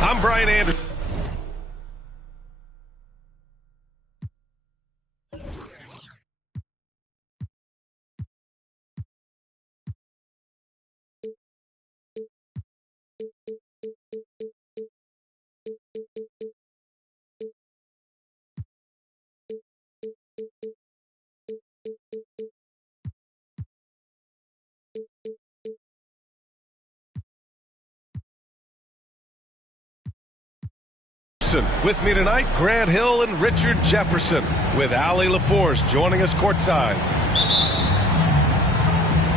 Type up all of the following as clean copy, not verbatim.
I'm Brian Anderson. With me tonight, Grant Hill and Richard Jefferson, with Allie LaForce joining us courtside.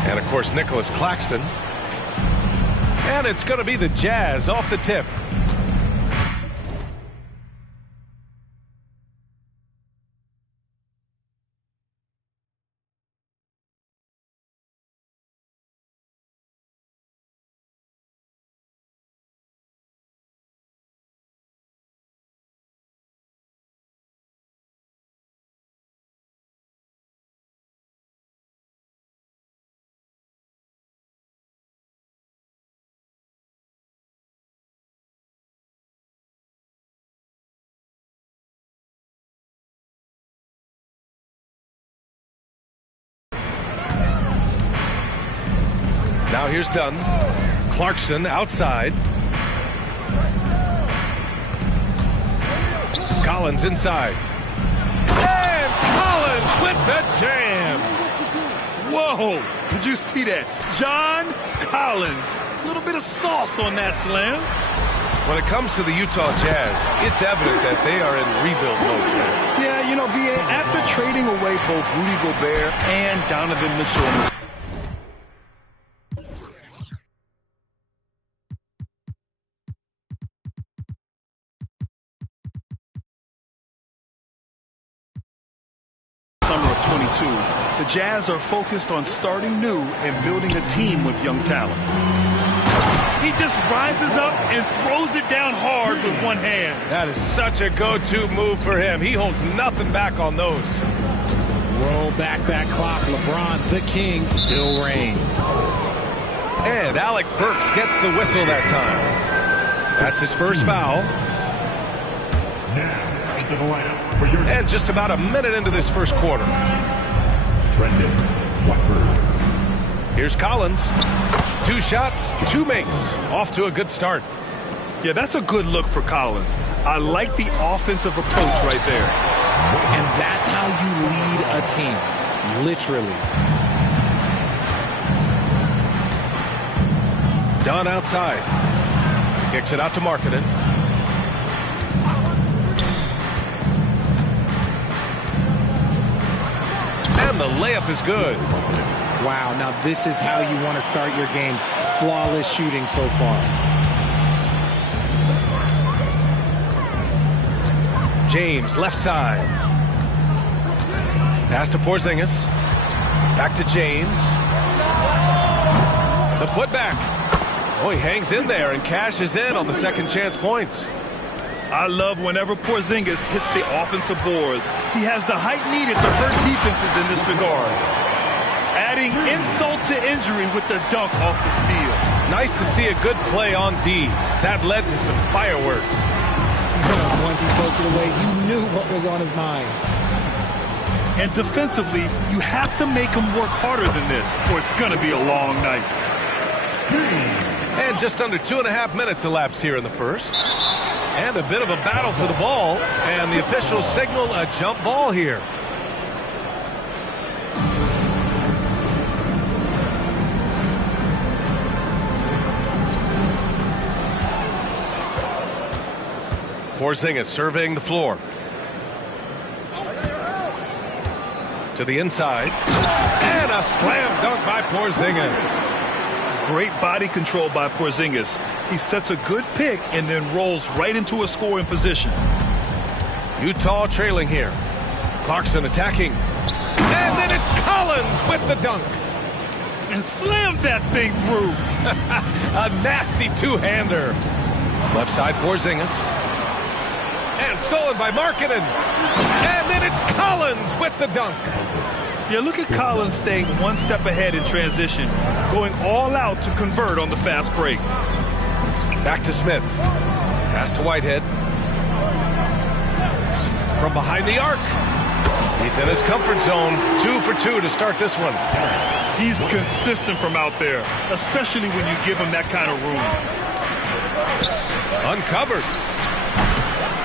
And, of course, Nicholas Claxton. And it's going to be the Jazz off the tip. Now here's Dunn. Clarkson outside. Collins inside. And Collins with the jam. Whoa! Did you see that? John Collins. A little bit of sauce on that slam. When it comes to the Utah Jazz, it's evident that they are in rebuild mode. Yeah, you know, B.A., after trading away both Rudy Gobert and Donovan Mitchell, summer of 22, the Jazz are focused on starting new and building a team with young talent. He just rises up and throws it down hard with one hand. That is such a go-to move for him. He holds nothing back on those. Roll back that clock. LeBron, the king, still reigns. And Alec Burks gets the whistle that time. That's his first foul. Now, into the lineup for your... And just about a minute into this first quarter. Trending, Watford. Here's Collins. 2 shots, 2 makes. Off to a good start. Yeah, that's a good look for Collins. I like the offensive approach right there. And that's how you lead a team. Literally. Dunn outside. Kicks it out to Markkanen. And the layup is good. Wow, now this is how you want to start your games. Flawless shooting so far. James, left side. Pass to Porzingis. Back to James. The putback. Oh, he hangs in there and cashes in on the second chance points. I love whenever Porzingis hits the offensive boards. He has the height needed to hurt defenses in this regard. Adding insult to injury with the dunk off the steal. Nice to see a good play on D. That led to some fireworks. Once he poked it away, you knew what was on his mind. And defensively, you have to make him work harder than this, or it's going to be a long night. And just under 2.5 minutes elapsed here in the first. And a bit of a battle for the ball. And the officials signal a jump ball here. Porzingis surveying the floor. To the inside. And a slam dunk by Porzingis. Great body control by Porzingis. He sets a good pick and then rolls right into a scoring position. Utah trailing here. Clarkson attacking. And then it's Collins with the dunk. And slammed that thing through. A nasty two-hander. Left side Porzingis. And stolen by Markkanen. And then it's Collins with the dunk. Yeah, look at Collins staying one step ahead in transition, going all out to convert on the fast break. Back to Smith. Pass to Whitehead. From behind the arc. He's in his comfort zone. 2 for 2 to start this one. He's consistent from out there, especially when you give him that kind of room. Uncovered.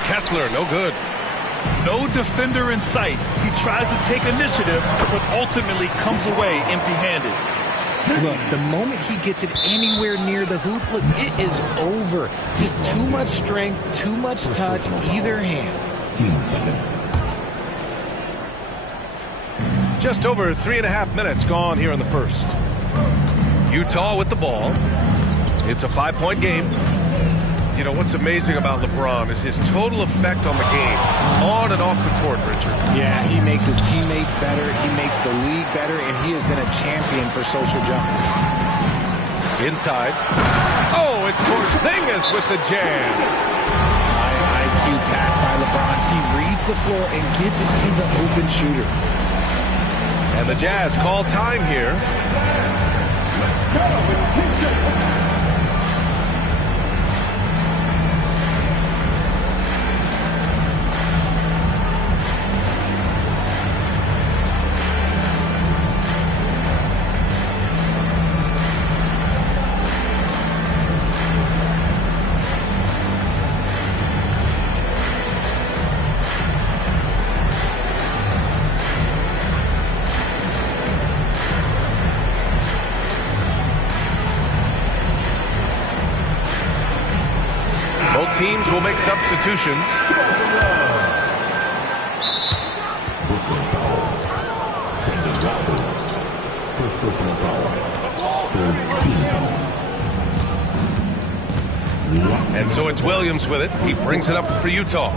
Kessler, no good. No defender in sight. He tries to take initiative, but ultimately comes away empty-handed. Look, the moment he gets it anywhere near the hoop, look, it is over. Just too much strength, too much touch, either hand. Just over 3.5 minutes gone here in the first. Utah with the ball. It's a 5-point game. You know, what's amazing about LeBron is his total effect on the game, on and off the court, Richard. Yeah, he makes his teammates better, he makes the league better, and he has been a champion for social justice. Inside. Oh, it's Porzingis with the jam. High IQ pass by LeBron. He reads the floor and gets it to the open shooter. And the Jazz call time here. Both teams will make substitutions. First personal foul. Third team foul. And so it's Williams with it. He brings it up for Utah.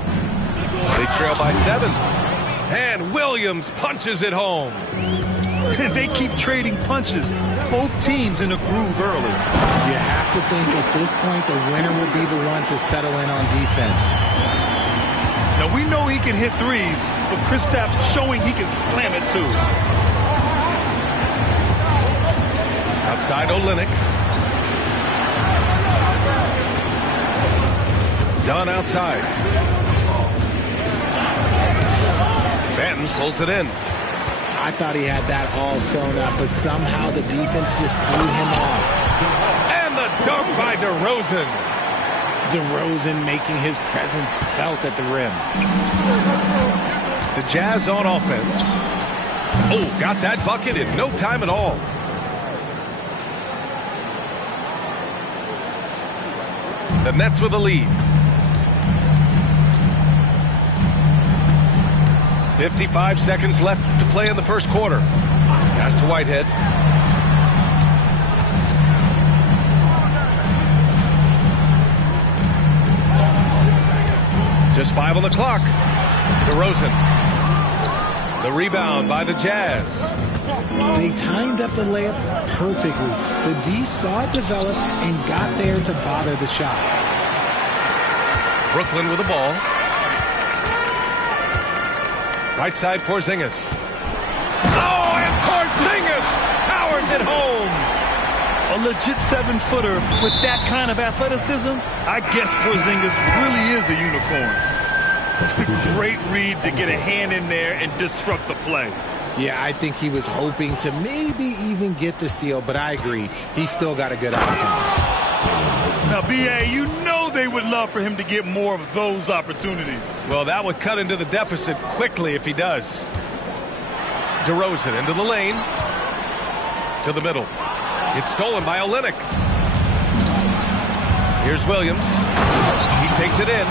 They trail by 7. And Williams punches it home. They keep trading punches. Both teams in a groove early. You have to think at this point the winner will be the one to settle in on defense. Now we know he can hit threes, but Kristaps showing he can slam it too. Outside Olynyk. Dunn outside. Banton pulls it in. I thought he had that all sewn up, but somehow the defense just threw him off. And the dunk by DeRozan. DeRozan making his presence felt at the rim. The Jazz on offense. Oh, got that bucket in no time at all. The Nets with the lead. 55 seconds left to play in the first quarter. Pass to Whitehead. Just 5 on the clock. DeRozan. The rebound by the Jazz. They timed up the layup perfectly. The D saw it develop and got there to bother the shot. Brooklyn with the ball. Right side, Porzingis. Oh, and Porzingis powers it home. A legit 7-footer with that kind of athleticism, I guess Porzingis really is a unicorn. Great read to get a hand in there and disrupt the play. Yeah, I think he was hoping to maybe even get the steal, but I agree. He's still got a good outcome. Now, B.A., you know they would love for him to get more of those opportunities. Well, that would cut into the deficit quickly if he does. DeRozan into the lane. To the middle. It's stolen by Olynyk. Here's Williams. He takes it in.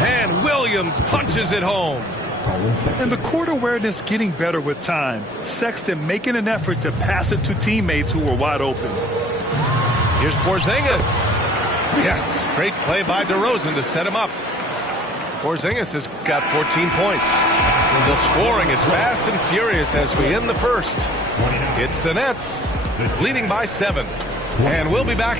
And Williams punches it home. And the court awareness getting better with time. Sexton making an effort to pass it to teammates who were wide open. Here's Porzingis. Yes, great play by DeRozan to set him up. Porzingis has got 14 points. The scoring is fast and furious as we end the first. It's the Nets leading by 7. And we'll be back.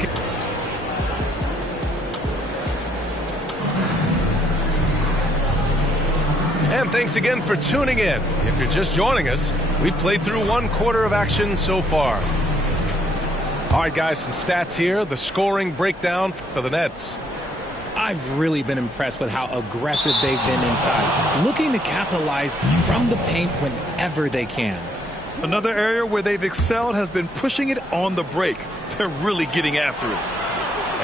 And thanks again for tuning in. If you're just joining us, we've played through 1 quarter of action so far. All right, guys, some stats here. The scoring breakdown for the Nets. A I've really been impressed with how aggressive they've been inside, looking to capitalize from the paint whenever they can. Another area where they've excelled has been pushing it on the break. They're really getting after it.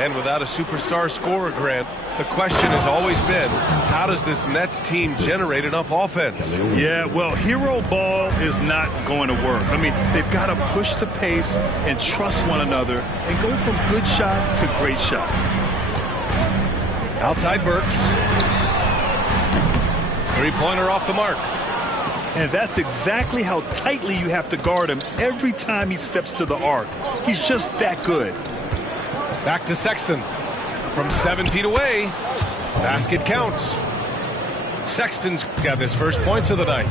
And without a superstar scorer, Grant, the question has always been, how does this Nets team generate enough offense? Yeah, well, hero ball is not going to work. I mean, they've got to push the pace and trust one another and go from good shot to great shot. Outside Burks. Three-pointer off the mark. And that's exactly how tightly you have to guard him every time he steps to the arc. He's just that good. Back to Sexton. From 7 feet away, basket counts. Sexton's got his first points of the night.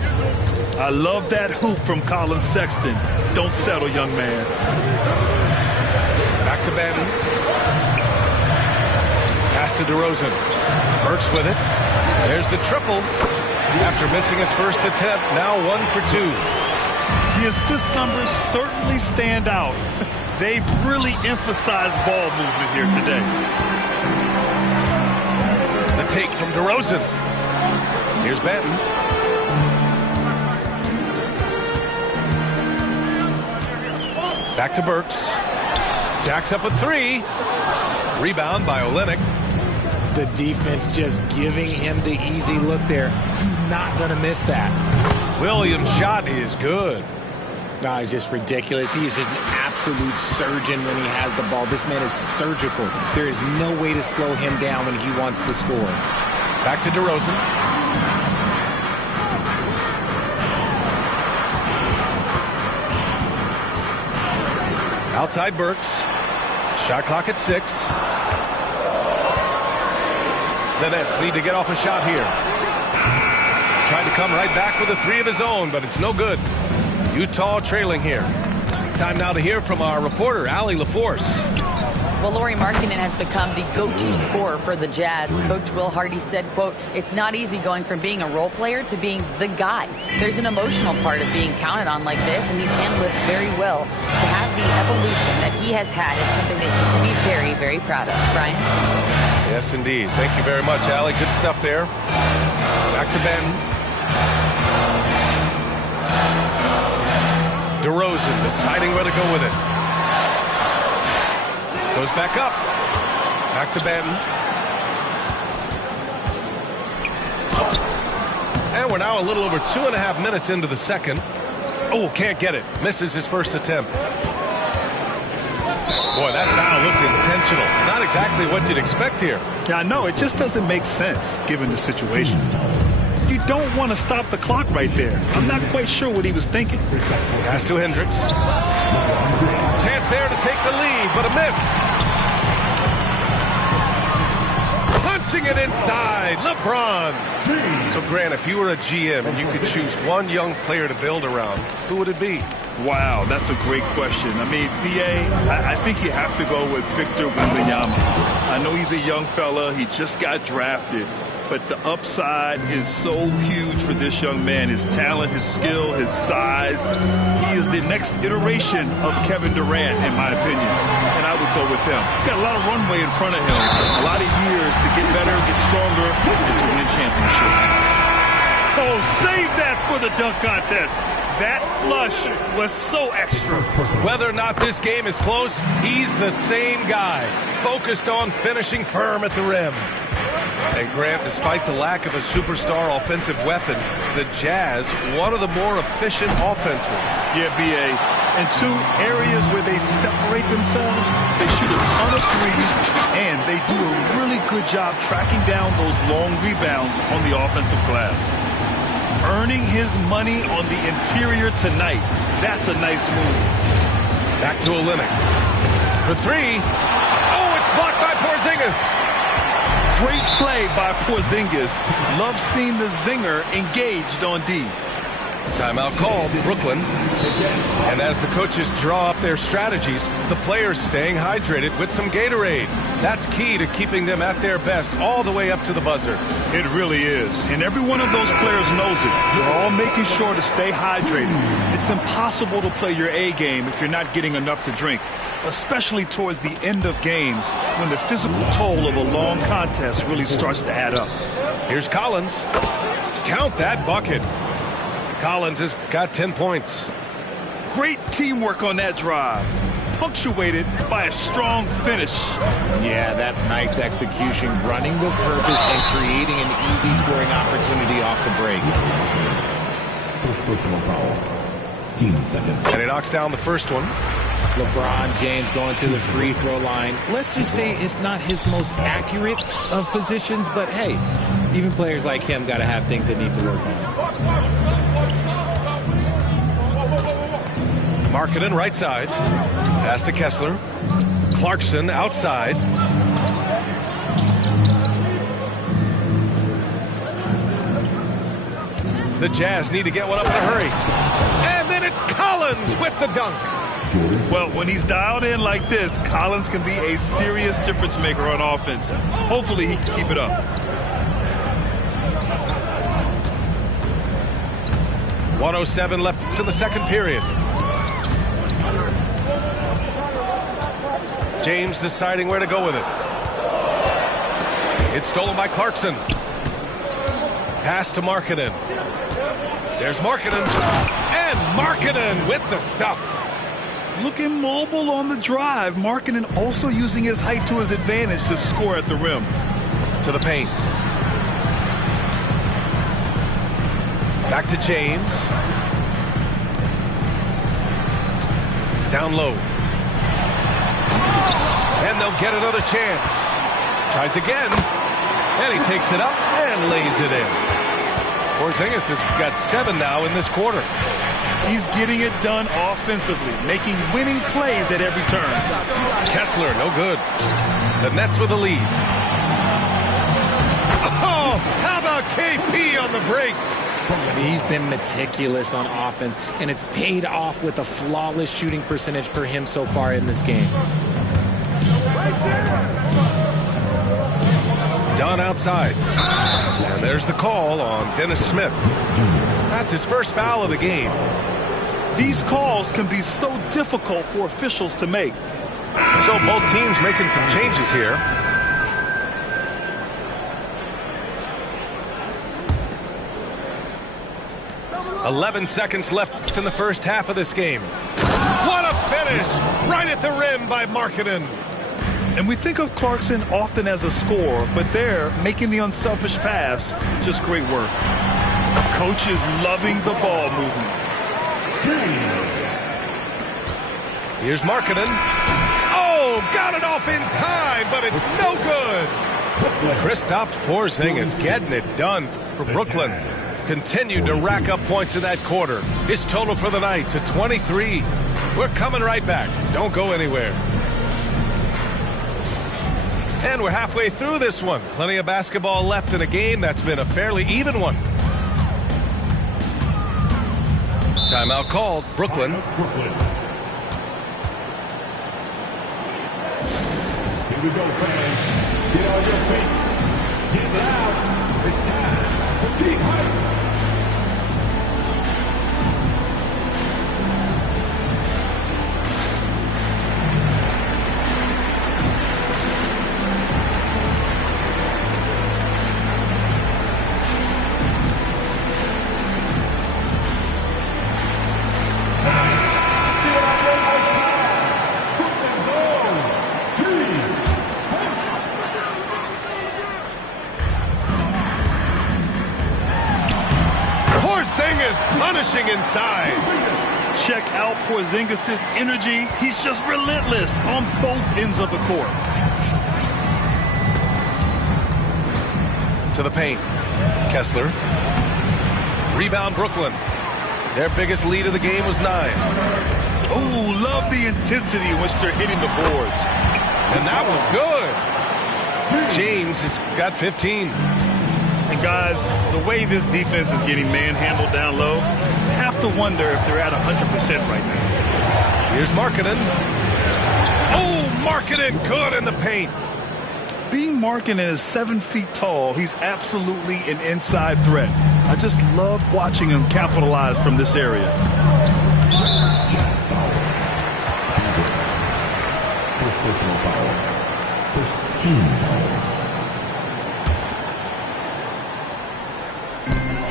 I love that hoop from Colin Sexton. Don't settle, young man. Back to Banton. Pass to DeRozan. Burks with it. There's the triple. After missing his first attempt, now 1 for 2. The assist numbers certainly stand out. They've really emphasized ball movement here today. The take from DeRozan. Here's Banton. Back to Burks. Jacks up a 3. Rebound by Olynyk. The defense just giving him the easy look there. He's not going to miss that. Williams' shot is good. No, it's just ridiculous. He is just an absolute surgeon when he has the ball. This man is surgical. There is no way to slow him down when he wants to score. Back to DeRozan. Outside Burks. Shot clock at 6. The Nets need to get off a shot here. Tried to come right back with a 3 of his own, but it's no good. Utah trailing here. Time now to hear from our reporter, Allie LaForce. Well, Lauri Markkanen has become the go-to scorer for the Jazz. Coach Will Hardy said, quote, "It's not easy going from being a role player to being the guy. There's an emotional part of being counted on like this, and he's handled it very well. To have the evolution that he has had is something that he should be very, very proud of." Brian? Yes, indeed. Thank you very much, Allie. Good stuff there. Back to Ben. DeRozan deciding where to go with it. Goes back up. Back to Ben. And we're now a little over 2.5 minutes into the second. Oh, can't get it. Misses his first attempt. Boy, that foul looked intentional. Not exactly what you'd expect here. Yeah, I know. It just doesn't make sense given the situation. You don't want to stop the clock right there. I'm not quite sure what he was thinking. Pass to Hendricks. Chance there to take the lead, but a miss. Punching it inside, LeBron. So, Grant, if you were a GM and you could choose one young player to build around, who would it be? Wow, that's a great question. I mean, B.A., I think you have to go with Victor Wembanyama. I know he's a young fella. He just got drafted. But the upside is so huge for this young man. His talent, his skill, his size. He is the next iteration of Kevin Durant, in my opinion. And I would go with him. He's got a lot of runway in front of him. A lot of years to get better, get stronger, and to win championships. Oh, save that for the dunk contest. That flush was so extra. Whether or not this game is close, he's the same guy, focused on finishing firm at the rim. And Grant, despite the lack of a superstar offensive weapon, the Jazz, one of the more efficient offenses. Yeah, B.A. In two areas where they separate themselves, they shoot a ton of threes, and they do a really good job tracking down those long rebounds on the offensive glass. Earning his money on the interior tonight. That's a nice move. Back to Olynyk. For 3. Oh, it's blocked by Porzingis. Great play by Porzingis. Love seeing the zinger engaged on D. Timeout called, Brooklyn. And as the coaches draw up their strategies, the players staying hydrated with some Gatorade. That's key to keeping them at their best all the way up to the buzzer. It really is. And every one of those players knows it. They're all making sure to stay hydrated. It's impossible to play your A game if you're not getting enough to drink, especially towards the end of games when the physical toll of a long contest really starts to add up. Here's Collins. Count that bucket. Collins has got 10 points. Great teamwork on that drive, punctuated by a strong finish. Yeah, that's nice execution, running with purpose and creating an easy scoring opportunity off the break. First personal foul. Team second. And he knocks down the first one. LeBron James going to the free throw line. Let's just say it's not his most accurate of positions, but hey, even players like him got to have things they need to work on. Markkanen right side. Pass to Kessler. Clarkson outside. The Jazz need to get one up in a hurry. And then it's Collins with the dunk. Well, when he's dialed in like this, Collins can be a serious difference maker on offense. Hopefully he can keep it up. 1:07 left in the second period. James deciding where to go with it. It's stolen by Clarkson. Pass to Markkanen. There's Markkanen. And Markkanen with the stuff. Looking mobile on the drive. Markkanen also using his height to his advantage to score at the rim. To the paint. Back to James. Down low. And they'll get another chance. Tries again. And he takes it up and lays it in. Porzingis has got 7 now in this quarter. He's getting it done offensively, making winning plays at every turn. Kessler, no good. The Nets with the lead. Oh, how about KP on the break? He's been meticulous on offense, and it's paid off with a flawless shooting percentage for him so far in this game. Dunn outside. And there's the call on Dennis Smith. That's his first foul of the game. These calls can be so difficult for officials to make. So both teams making some changes here. "11 seconds left in the first half of this game. What a finish! Right at the rim by Markkanen. And we think of Clarkson often as a scorer, but there, making the unselfish pass, just great work. Coach is loving the ball movement. Here's Markkanen. Oh, got it off in time, but it's no good. Kristaps Porzingis getting it done for Brooklyn. Continued to rack up points in that quarter. His total for the night to 23. We're coming right back. Don't go anywhere. And we're halfway through this one. Plenty of basketball left in a game that's been a fairly even one. Timeout called, Brooklyn. Here we go, fans. Get on your feet. Get loud. It's time for team hype. Punishing inside. Check out Porzingis' energy. He's just relentless on both ends of the court. To the paint. Kessler. Rebound Brooklyn. Their biggest lead of the game was 9. Oh, love the intensity in which they're hitting the boards. And that was good. James has got 15. And guys, the way this defense is getting manhandled down low, you have to wonder if they're at 100% right now. Here's Markkanen. Oh, Markkanen good in the paint. Being Markkanen is 7 feet tall, he's absolutely an inside threat. I just love watching him capitalize from this area. First personal foul. First team foul.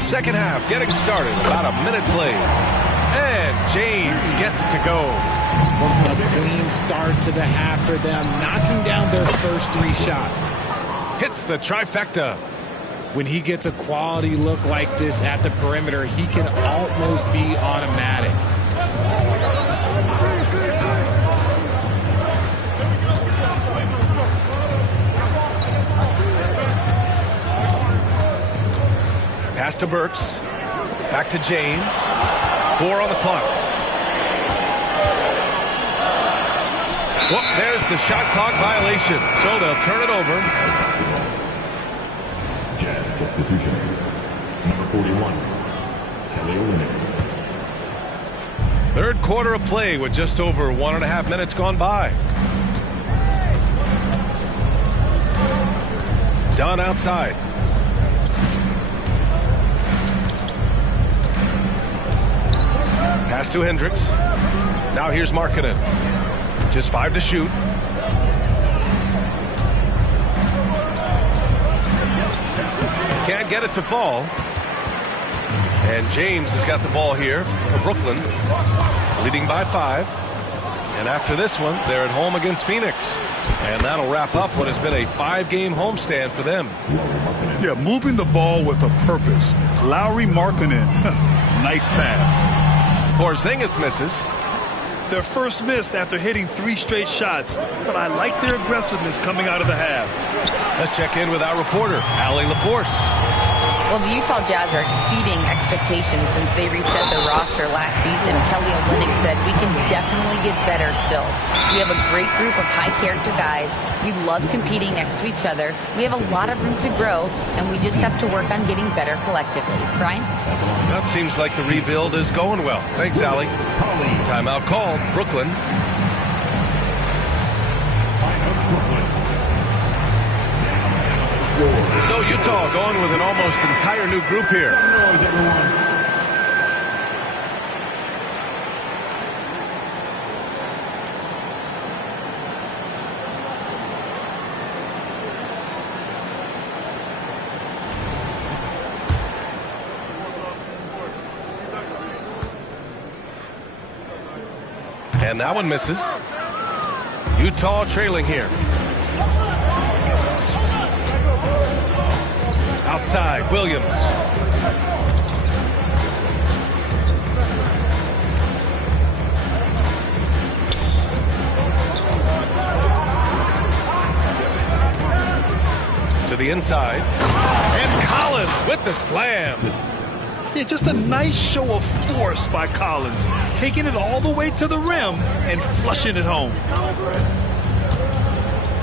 Second half getting started. About a minute played. And James gets it to go. A clean start to the half for them, knocking down their first 3 shots. Hits the trifecta. When he gets a quality look like this at the perimeter, he can almost be automatic. Pass to Burks. Back to James. 4 on the clock. Well, there's the shot clock violation. So they'll turn it over. Jazz substitution. Number 41. Kelly Olynyk. Third quarter of play with just over 1.5 minutes gone by. Dunn outside. Pass to Hendricks. Now here's Markkanen. Just 5 to shoot. Can't get it to fall. And James has got the ball here for Brooklyn, leading by 5. And after this one, they're at home against Phoenix. And that'll wrap up what has been a 5-game homestand for them. Yeah, moving the ball with a purpose. Lauri Markkanen. Nice pass. Porzingis misses. Their first miss after hitting 3 straight shots, but I like their aggressiveness coming out of the half. Let's check in with our reporter, Allie LaForce. Well, the Utah Jazz are exceeding expectations since they reset their roster last season. Kelly Olynyk said, "We can definitely get better still. We have a great group of high-character guys. We love competing next to each other. We have a lot of room to grow, and we just have to work on getting better collectively." Brian? That seems like the rebuild is going well. Thanks, Allie. Timeout called. Brooklyn. So Utah going with an almost entire new group here. And that one misses. Utah trailing here. Outside, Williams. To the inside. And Collins with the slam. Yeah, just a nice show of force by Collins, taking it all the way to the rim and flushing it home.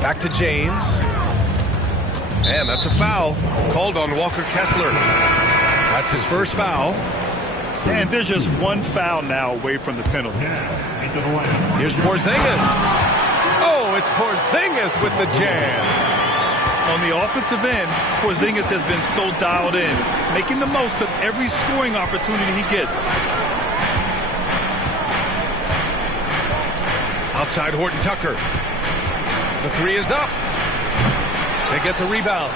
Back to James. And that's a foul called on Walker Kessler. That's his first foul. And there's just one foul now away from the penalty. Here's Porzingis. Oh, it's Porzingis with the jam. On the offensive end, Porzingis has been so dialed in, making the most of every scoring opportunity he gets. Outside Horton Tucker. The 3 is up. They get the rebound.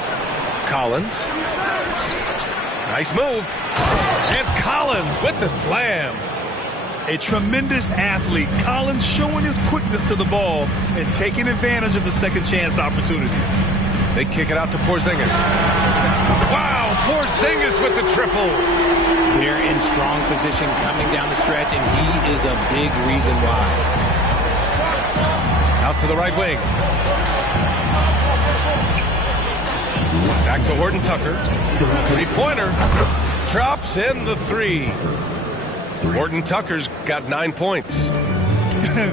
Collins. Nice move. And Collins with the slam. A tremendous athlete. Collins showing his quickness to the ball and taking advantage of the second chance opportunity. They kick it out to Porzingis. Wow, Porzingis with the triple. They're in strong position coming down the stretch, and he is a big reason why. Out to the right wing. Back to Horton Tucker. 3-pointer. Drops in the 3. Horton Tucker's got 9 points.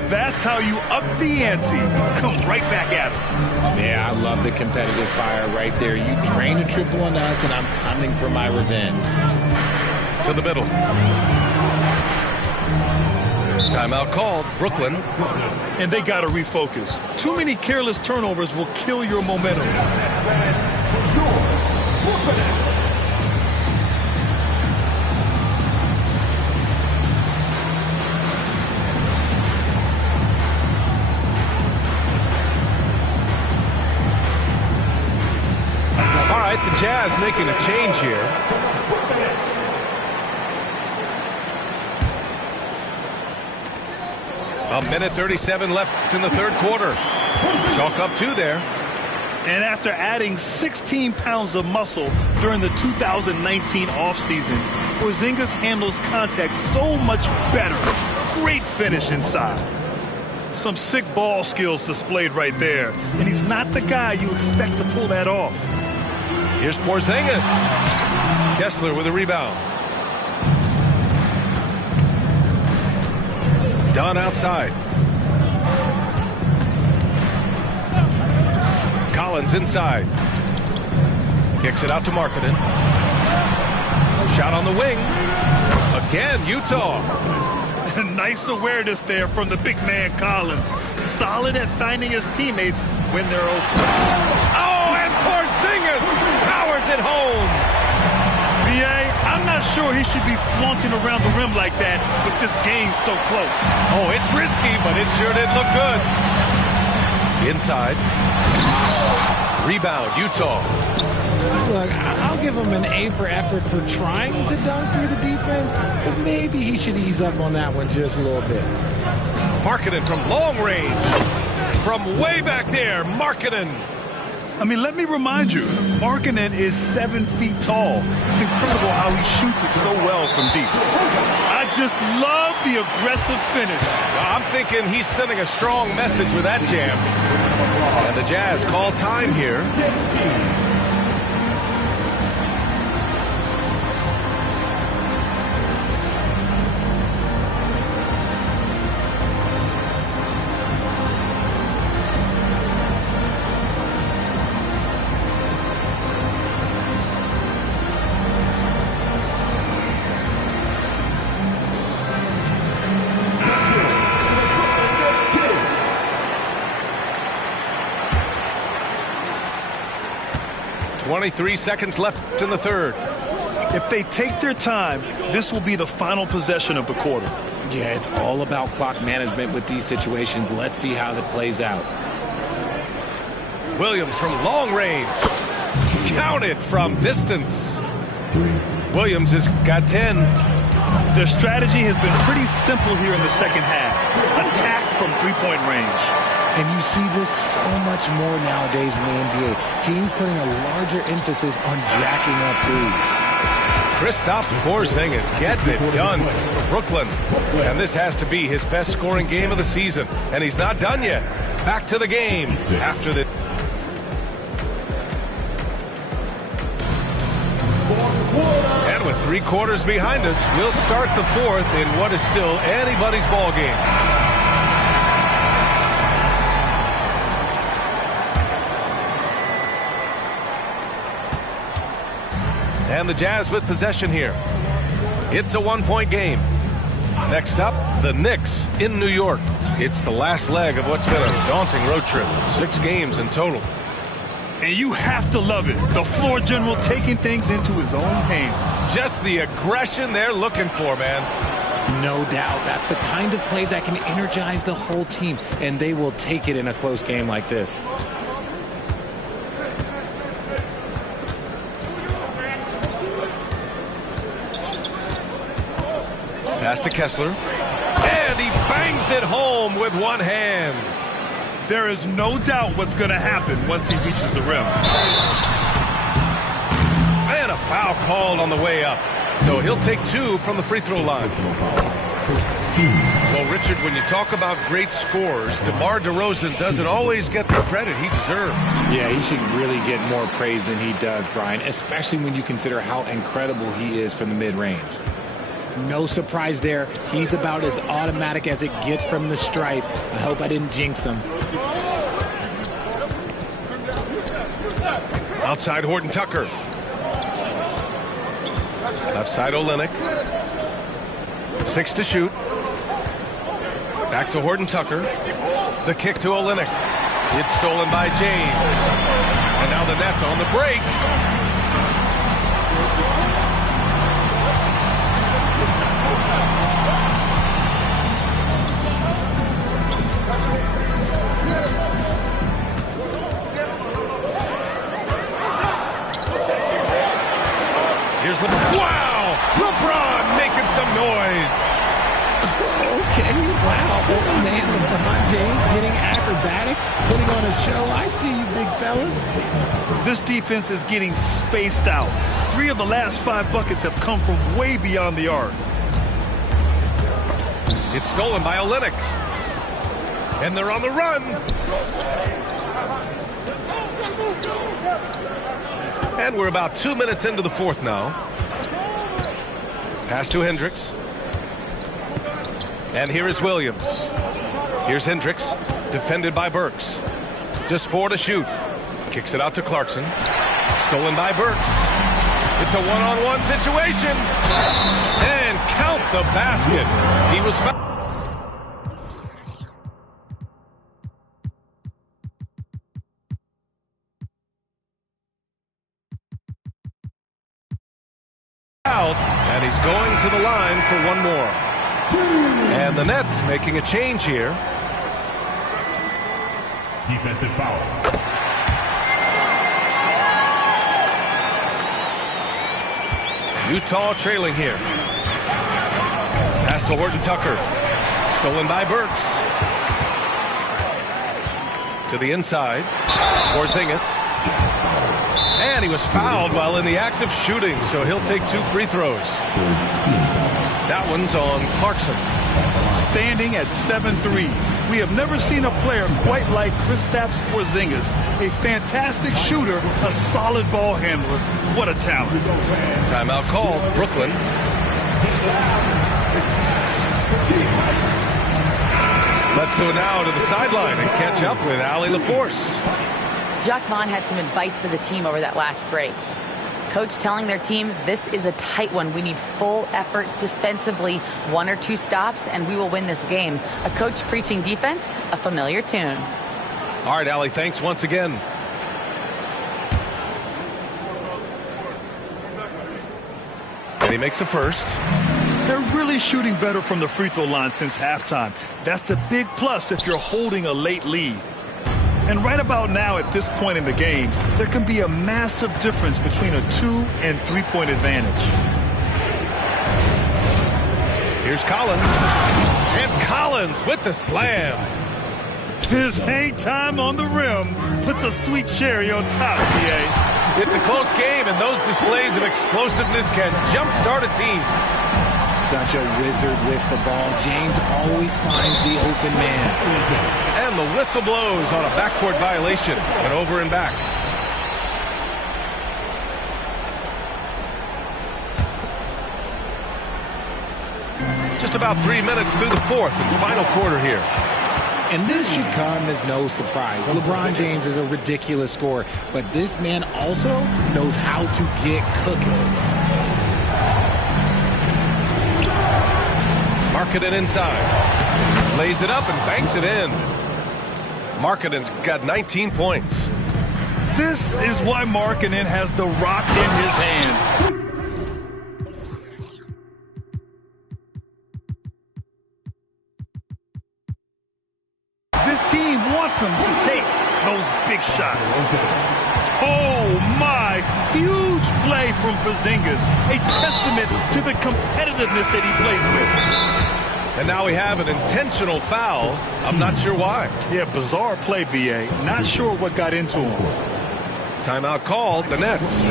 That's how you up the ante. Come right back at him. Yeah, I love the competitive fire right there. You drain a triple on us, and I'm coming for my revenge. To the middle. Timeout called, Brooklyn. And they got to refocus. Too many careless turnovers will kill your momentum. All right, the Jazz making a change here. A minute 37 left in the third quarter. Chalk up 2 there. And after adding 16 pounds of muscle during the 2019 offseason, Porzingis handles contact so much better. Great finish inside. Some sick ball skills displayed right there. And he's not the guy you expect to pull that off. Here's Porzingis. Kessler with a rebound. Dunn outside. Collins inside. Kicks it out to Markkanen. Shot on the wing. Again, Utah. Nice awareness there from the big man Collins. Solid at finding his teammates when they're open. Oh, and Porzingis powers it home. I'm not sure he should be flaunting around the rim like that with this game so close. Oh, it's risky, but it sure did look good. Inside. Rebound, Utah. Look, I'll give him an A for effort for trying to dunk through the defense, but maybe he should ease up on that one just a little bit. Markkanen from long range. From way back there, Markkanen. I mean, let me remind you, Markkanen is 7 feet tall. It's incredible how he shoots it so well from deep. I just love the aggressive finish. I'm thinking he's sending a strong message with that jam. And the Jazz call time here. .23 seconds left in the third. If they take their time, this will be the final possession of the quarter. Yeah, it's all about clock management with these situations. Let's see how that plays out. Williams from long range. Counted from distance. Williams has got 10. Their strategy has been pretty simple here in the second half. Attack from three-point range. And you see this so much more nowadays in the NBA. Teams putting a larger emphasis on jacking up threes. Kristaps Porzingis getting it done for Brooklyn. And this has to be his best scoring game of the season. And he's not done yet. Back to the game after the... And with 3 quarters behind us, we'll start the fourth in what is still anybody's ball game. And the Jazz with possession here. It's a 1-point game. Next up, the Knicks in New York. It's the last leg of what's been a daunting road trip. 6 games in total. And you have to love it. The floor general taking things into his own hands. Just the aggression they're looking for, man. No doubt. That's the kind of play that can energize the whole team, and they will take it in a close game like this. Pass to Kessler. And he bangs it home with one hand. There is no doubt what's going to happen once he reaches the rim. And a foul called on the way up. So he'll take 2 from the free throw line. Well, Richard, when you talk about great scorers, DeMar DeRozan doesn't always get the credit he deserves. Yeah, he should really get more praise than he does, Brian, especially when you consider how incredible he is from the mid-range. No surprise there. He's about as automatic as it gets from the stripe. I hope I didn't jinx him. Outside Horton Tucker. Left side Olynyk. 6 to shoot. Back to Horton Tucker. The kick to Olynyk. It's stolen by James. And now the Nets on the break. Here's wow! LeBron making some noise. Okay, wow. Oh, man, LeBron James getting acrobatic, putting on a show. I see you, big fella. This defense is getting spaced out. 3 of the last 5 buckets have come from way beyond the arc. It's stolen by Olynyk. And they're on the run. And we're about 2 minutes into the fourth now. Pass to Hendricks. And here is Williams. Here's Hendricks, defended by Burks. Just 4 to shoot. Kicks it out to Clarkson. Stolen by Burks. It's a one-on-one situation. And count the basket. He was fouled. And he's going to the line for one more. And the Nets making a change here. Defensive foul. Utah trailing here. Pass to Horton Tucker. Stolen by Burks. To the inside. Porzingis. And he was fouled while in the act of shooting, so he'll take 2 free throws. That one's on Clarkson. Standing at 7'3", we have never seen a player quite like Kristaps Porzingis. A fantastic shooter, a solid ball handler. What a talent. Timeout called. Brooklyn. Let's go now to the sideline and catch up with Allie LaForce. Jacques Vaughn had some advice for the team over that last break. Coach telling their team, this is a tight one. We need full effort defensively, 1 or 2 stops, and we will win this game. A coach preaching defense, a familiar tune. All right, Allie, thanks once again. And he makes a first. They're really shooting better from the free throw line since halftime. That's a big plus if you're holding a late lead. And right about now, at this point in the game, there can be a massive difference between a 2- and 3-point advantage. Here's Collins. And Collins with the slam. His hang time on the rim puts a sweet cherry on top, PA. It's a close game, and those displays of explosiveness can jumpstart a team. Such a wizard with the ball. James always finds the open man. And the whistle blows on a backcourt violation and over and back. Just about 3 minutes through the fourth and final quarter here. And this should come as no surprise. LeBron James is a ridiculous scorer, but this man also knows how to get cooking. Markkanen inside. Lays it up and banks it in. Markkanen's got 19 points. This is why Markkanen has the rock in his hands. This team wants him to take those big shots. Oh, my. Huge play from Porzingis. A testament to the competitiveness that he plays with. And now we have an intentional foul. I'm not sure why. Yeah, bizarre play, B.A. Not sure what got into him. Timeout called. The Nets.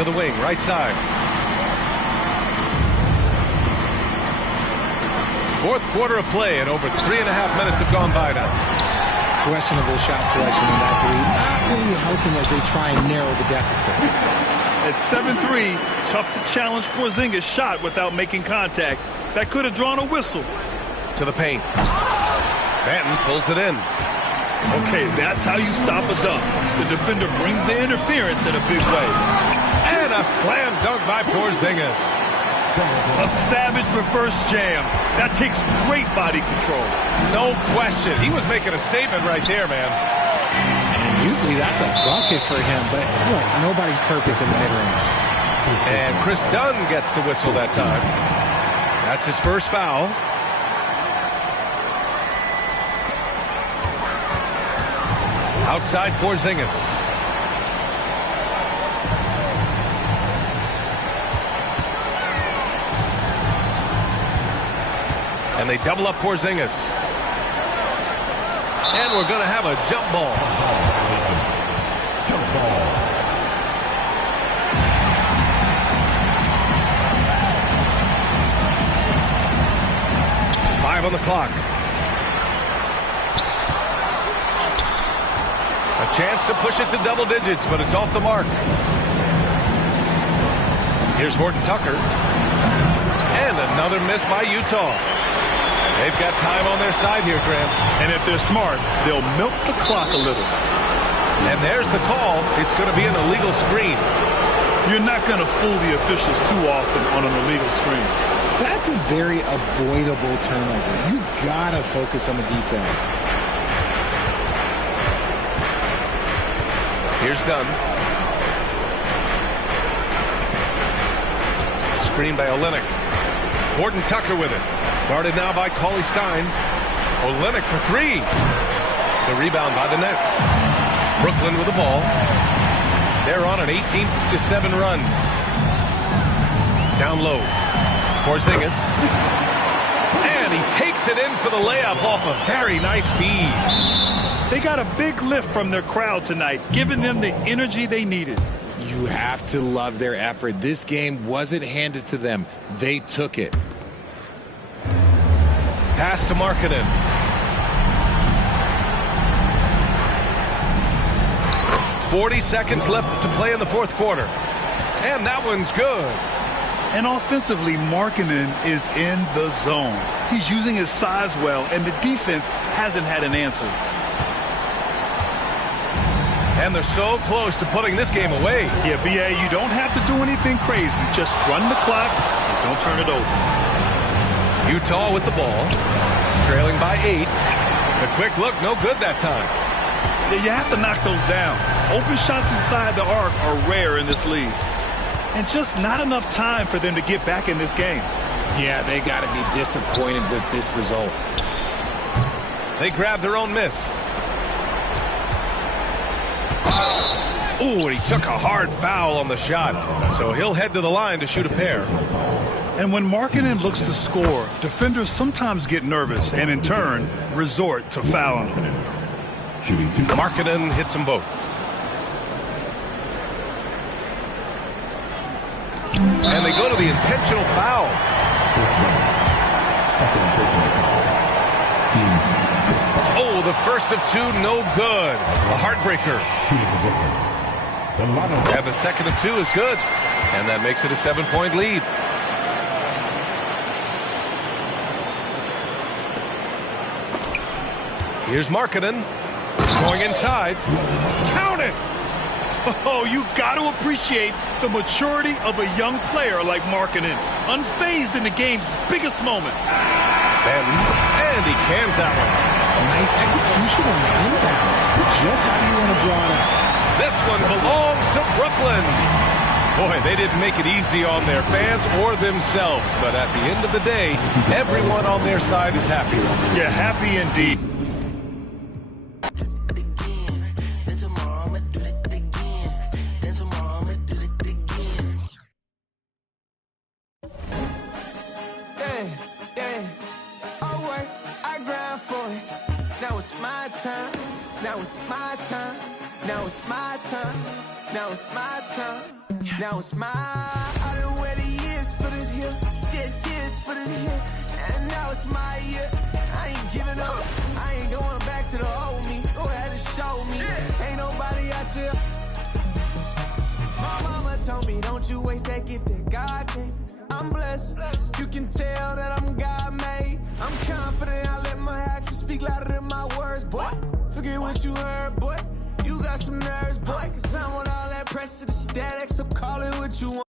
to the wing, right side. Fourth quarter of play, and over 3.5 minutes have gone by now. Questionable shot selection in that three. Not really helping as they try and narrow the deficit. At 7-3, tough to challenge Porzingis' shot without making contact. That could have drawn a whistle. To the paint. Banton pulls it in. Okay, that's how you stop a dunk. The defender brings the interference in a big way. And a slam dunk by Porzingis. A savage reverse jam. That takes great body control. No question. He was making a statement right there, man. And usually that's a bucket for him, but look, nobody's perfect in the mid-range. And Chris Dunn gets the whistle that time. That's his first foul. Outside Porzingis. And they double up Porzingis. And we're going to have a jump ball. Jump ball. Five on the clock. A chance to push it to double digits, but it's off the mark. Here's Horton Tucker. And another miss by Utah. They've got time on their side here, Graham. And if they're smart, they'll milk the clock a little. And there's the call. It's going to be an illegal screen. You're not going to fool the officials too often on an illegal screen. That's a very avoidable turnover. You gotta focus on the details. Here's Dunn. Screen by Olynyk. Horton Tucker with it. Guarded now by Cauley Stein. Olynyk for three. The rebound by the Nets. Brooklyn with the ball. They're on an 18-7 run. Down low. Porzingis. And he takes it in for the layup off a very nice feed. They got a big lift from their crowd tonight, giving them the energy they needed. You have to love their effort. This game wasn't handed to them. They took it. Pass to Markkanen. .40 seconds left to play in the fourth quarter. And that one's good. And offensively, Markkanen is in the zone. He's using his size well, and the defense hasn't had an answer. And they're so close to putting this game away. Yeah, B.A., you don't have to do anything crazy. Just run the clock and don't turn it over. Utah with the ball, trailing by 8. The quick look, no good that time. Yeah, you have to knock those down. Open shots inside the arc are rare in this league. And just not enough time for them to get back in this game. Yeah, they got to be disappointed with this result. They grab their own miss. Ooh, he took a hard foul on the shot. So he'll head to the line to shoot a pair. And when Markkanen looks to score, defenders sometimes get nervous and, in turn, resort to fouling. Markkanen hits them both. And they go to the intentional foul. Oh, the first of two, no good. A heartbreaker. And the second of two is good. And that makes it a 7-point lead. Here's Markkanen. Going inside. Count it! Oh, you got to appreciate the maturity of a young player like Markkanen. Unfazed in the game's biggest moments. And he cans that one. Nice execution on the inbound. Just how you want to draw it up. This one belongs to Brooklyn. Boy, they didn't make it easy on their fans or themselves. But at the end of the day, everyone on their side is happy. Yeah, happy indeed. Now it's my time. Now it's my time. Now it's my time. Now it's my. I done waited years for this here, shed tears for this here, and now it's my year. I ain't giving up. I ain't going back to the old me. Go ahead and show me. Ain't nobody out here. My mama told me, don't you waste that gift that God gave. I'm blessed. You can tell that I'm God made. I'm confident. I let my actions speak louder than my words, boy. Forget what you heard, boy. You got some nerves, boy. Cause I'm with all that pressure, the static, so call it what you want.